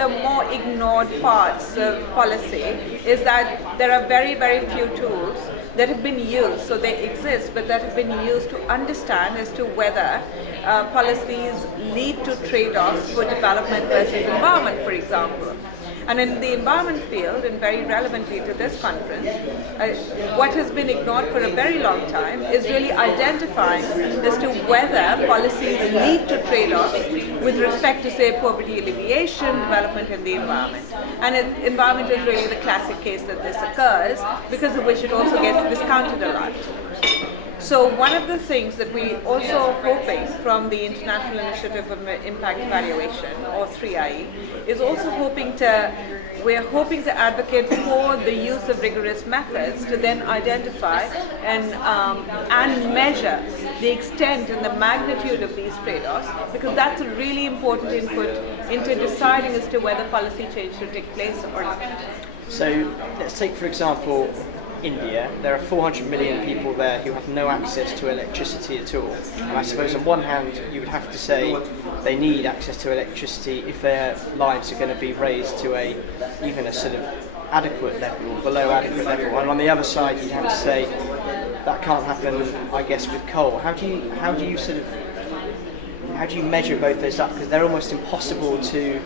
the more ignored parts of policy is that there are very, very few tools that have been used, so they exist, but that have been used to understand as to whether policies lead to trade-offs for development versus environment, for example. And in the environment field, and very relevantly to this conference, what has been ignored for a very long time is really identifying as to whether policies lead to trade-offs with respect to, say, poverty alleviation, development, and the environment. And environment is really the classic case that this occurs, because of which it also gets discounted a lot. So one of the things that we also hoping from the International Initiative on Impact Evaluation, or 3IE, is also we're hoping to advocate for the use of rigorous methods to then identify and measure the extent and the magnitude of these trade-offs, because that's a really important input into deciding as to whether policy change should take place or not. So let's take, for example, India. There are 400 million people there who have no access to electricity at all. And I suppose on one hand you would have to say they need access to electricity if their lives are going to be raised to even a sort of adequate level or below adequate level. And on the other side you'd have to say that can't happen, I guess, with coal. How do you measure both those up? Because they're almost impossible to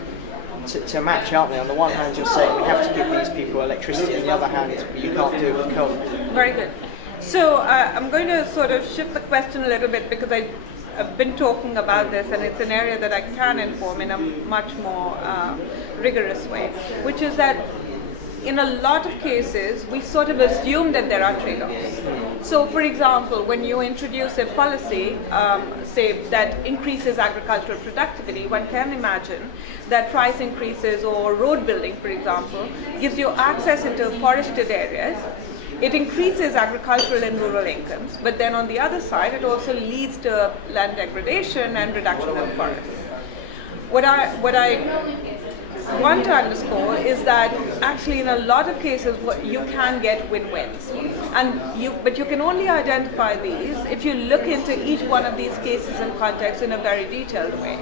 match, aren't they? On the one hand you're saying we have to give these people electricity, on the other hand you can't do it with coal. Very good. So I'm going to sort of shift the question a little bit, because I've been talking about this and it's an area that I can inform in a much more rigorous way, which is that in a lot of cases we sort of assume that there are trade-offs. So for example, when you introduce a policy, say that increases agricultural productivity, one can imagine that price increases or road building, for example, gives you access into forested areas. It increases agricultural and rural incomes, but then on the other side it also leads to land degradation and reduction of forests. What I want to underscore is that actually in a lot of cases you can get win-wins, but you can only identify these if you look into each one of these cases and contexts in a very detailed way.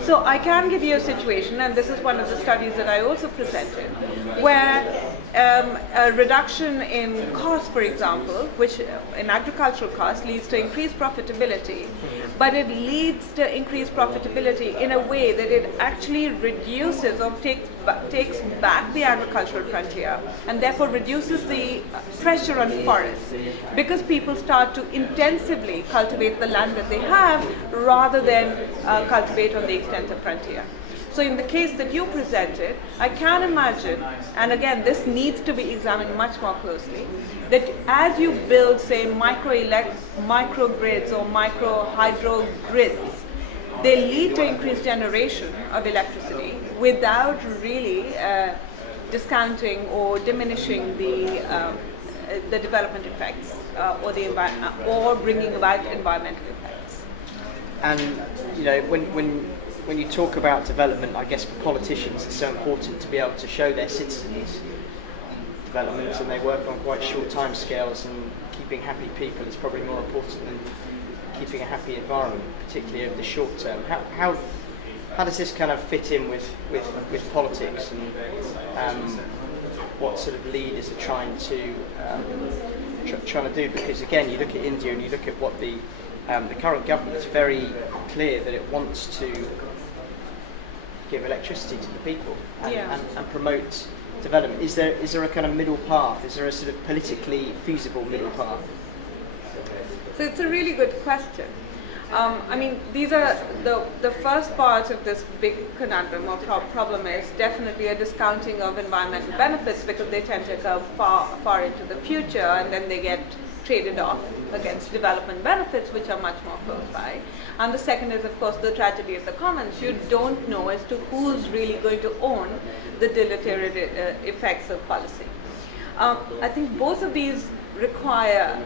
So I can give you a situation, and this is one of the studies that I also presented, where a reduction in cost, for example, which in agricultural cost leads to increased profitability, but it leads to increased profitability in a way that it actually reduces or takes back the agricultural frontier, and therefore reduces the pressure on forests, because people start to intensively cultivate the land that they have rather than cultivate on the extensive frontier. So in the case that you presented, I can imagine, and again this needs to be examined much more closely, that as you build, say, microgrids or micro hydro grids, they lead to increased generation of electricity without really discounting or diminishing the development effects or bringing about environmental effects. And when you talk about development, I guess for politicians it's so important to be able to show their citizens development, and they work on quite short time scales, and keeping happy people is probably more important than keeping a happy environment, particularly over the short term. How does this kind of fit in with politics, and what sort of leaders are trying to do? Because again, you look at India and you look at what the current government is very clear that it wants to give electricity to the people and promote development. Is there a kind of middle path? Is there a sort of politically feasible middle path? So it's a really good question. I mean, these are the first part of this big conundrum or problem is definitely a discounting of environmental benefits, because they tend to go far into the future, and then they get traded off against development benefits, which are much more close by. And the second is, of course, the tragedy of the commons. You don't know as to who's really going to own the deleterious effects of policy. I think both of these require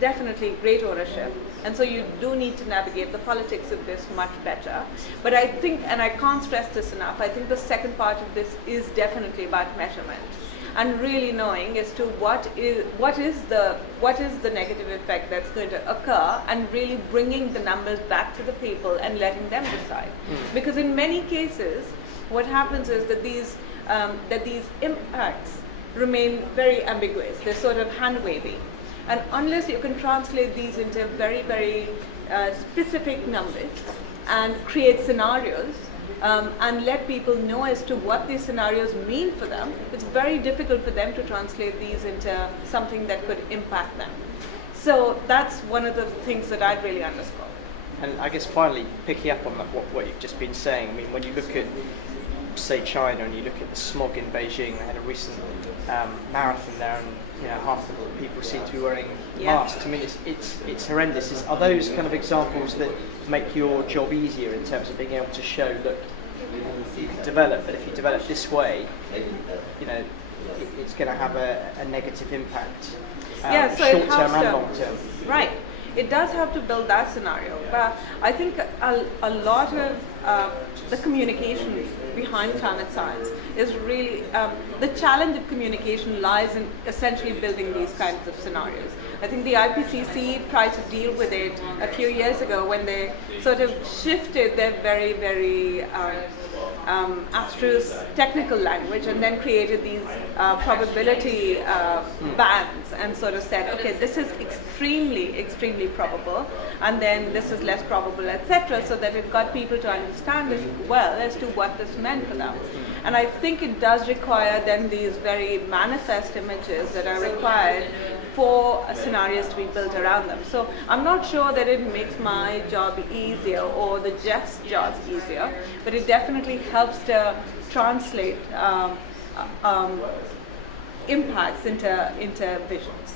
definitely great ownership, and so you do need to navigate the politics of this much better. But I think, and I can't stress this enough, I think the second part of this is definitely about measurement, and really knowing as to what is the negative effect that's going to occur, and really bringing the numbers back to the people and letting them decide. Because in many cases, what happens is that these impacts remain very ambiguous. They're sort of hand wavy, and unless you can translate these into very, very specific numbers and create scenarios and let people know as to what these scenarios mean for them, it's very difficult for them to translate these into something that could impact them. So that's one of the things that I'd really underscore. And I guess finally, picking up on what you've just been saying, I mean, when you look at, say, China, and you look at the smog in Beijing, they had a recent marathon there, and half the people seem to be wearing masks. I mean, it's horrendous. Are those kind of examples that make your job easier in terms of being able to show, look, you can develop, but if you develop this way, it's going to have a negative impact, so short term and long term. Right. It does have to build that scenario, but I think a lot of the communication behind climate science is really, the challenge of communication lies in essentially building these kinds of scenarios. I think the IPCC tried to deal with it a few years ago when they sort of shifted their very, very abstruse technical language and then created these probability bands and sort of said, okay, this is extremely, extremely probable, and then this is less probable, etc., so that it got people to understand as well as to what this meant for them. And I think it does require then these very manifest images that are required for scenarios to be built around them. So I'm not sure that it makes my job easier or the Jeff's job easier, but it definitely helps to translate impacts into visions.